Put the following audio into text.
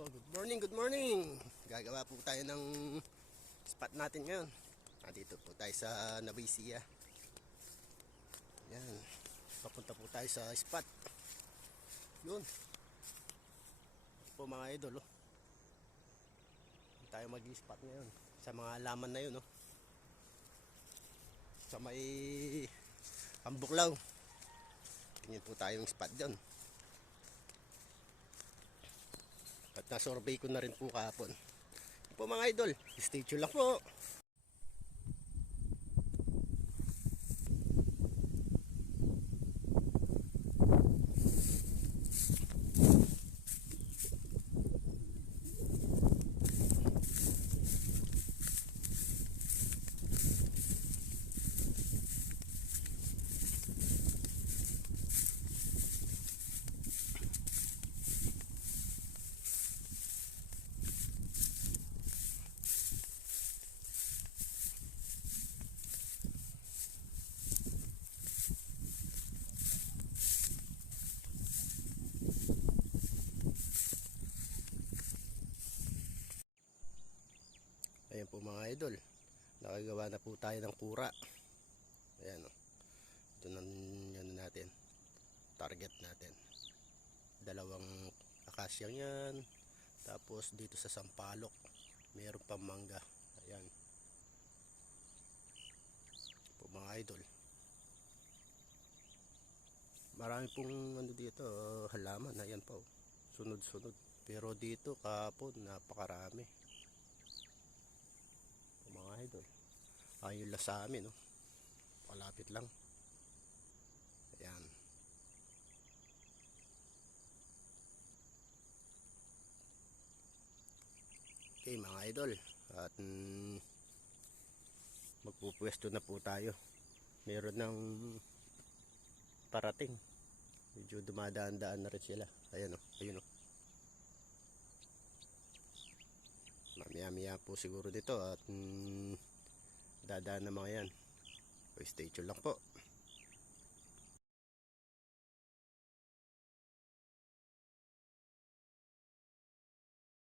Oh, good morning. Gagawa po tayo ng spot natin ngayon. Dito po tayo sa Nabisia. Yan. Papunta po tayo sa spot. Yun. Ito po mga idol. Oh. Tayo mag-spot ngayon. Sa mga halaman na yun. Oh. Sa may Pambuklaw. Tingin po tayong spot dyan. At na-survey ko na rin po kahapon. Ito po mga idol. Stay tuned lang po. Ayan po mga idol, nakagawa na po tayo ng kura. Ayan o, ito na yan natin, target natin. Dalawang akasyang yan, tapos dito sa sampalok mayroon pang mangga. Ayan po mga idol, marami pong ano dito, halaman. Ayan po, sunod-sunod. Pero dito kahapon napakarami mga idol. Ayun lang sa amin, no? Palapit lang. Ayan. Okay mga idol, at magpupwesto na po tayo. Meron ng parating, medyo dumadaan-daan na rin sila. Ayan o, ayun o. Mamaya-maya po siguro dito at dadaan na mga yan. So, stay tuned lang po.